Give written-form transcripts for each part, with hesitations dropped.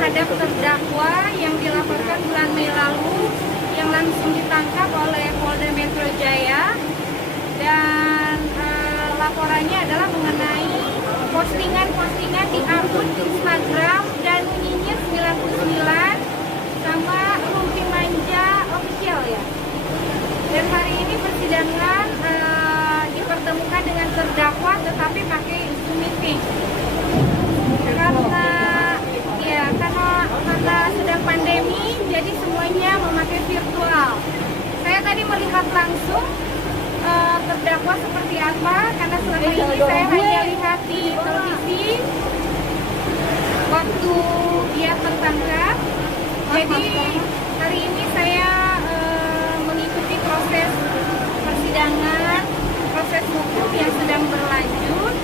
terhadap terdakwa yang dilaporkan bulan Mei lalu yang langsung ditangkap oleh Polda Metro Jaya, dan laporannya adalah mengenai postingan-postingan di akun Instagram dan Nyinyir 99 sama Rumpi Manja Official ya. Dan hari ini persidangan dipertemukan dengan terdakwa tetapi pakai Zoom meeting. Karena sedang pandemi, jadi semuanya memakai virtual. Saya tadi melihat langsung terdakwa seperti apa, karena selama ini saya hanya lihat di televisi waktu dia tertangkap. Jadi hari ini saya mengikuti proses persidangan, proses hukum yang sedang berlanjut,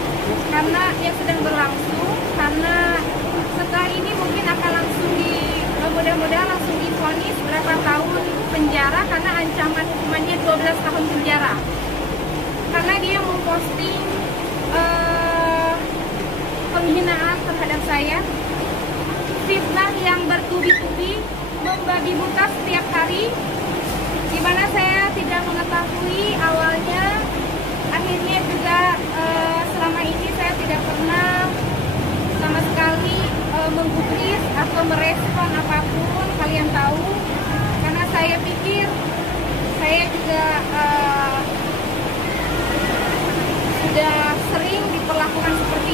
karena setelah ini mungkin akan mudah-mudahan langsung divonis berapa tahun penjara, karena ancaman hukumannya 12 tahun penjara. Karena dia memposting penghinaan terhadap saya, fitnah yang bertubi-tubi, membabi buta setiap hari, di mana saya tidak mengetahui awalnya. Akhirnya juga selama ini saya tidak pernah sama sekali menggubris atau merespon apapun, kalian tahu, karena saya pikir saya juga sudah sering diperlakukan seperti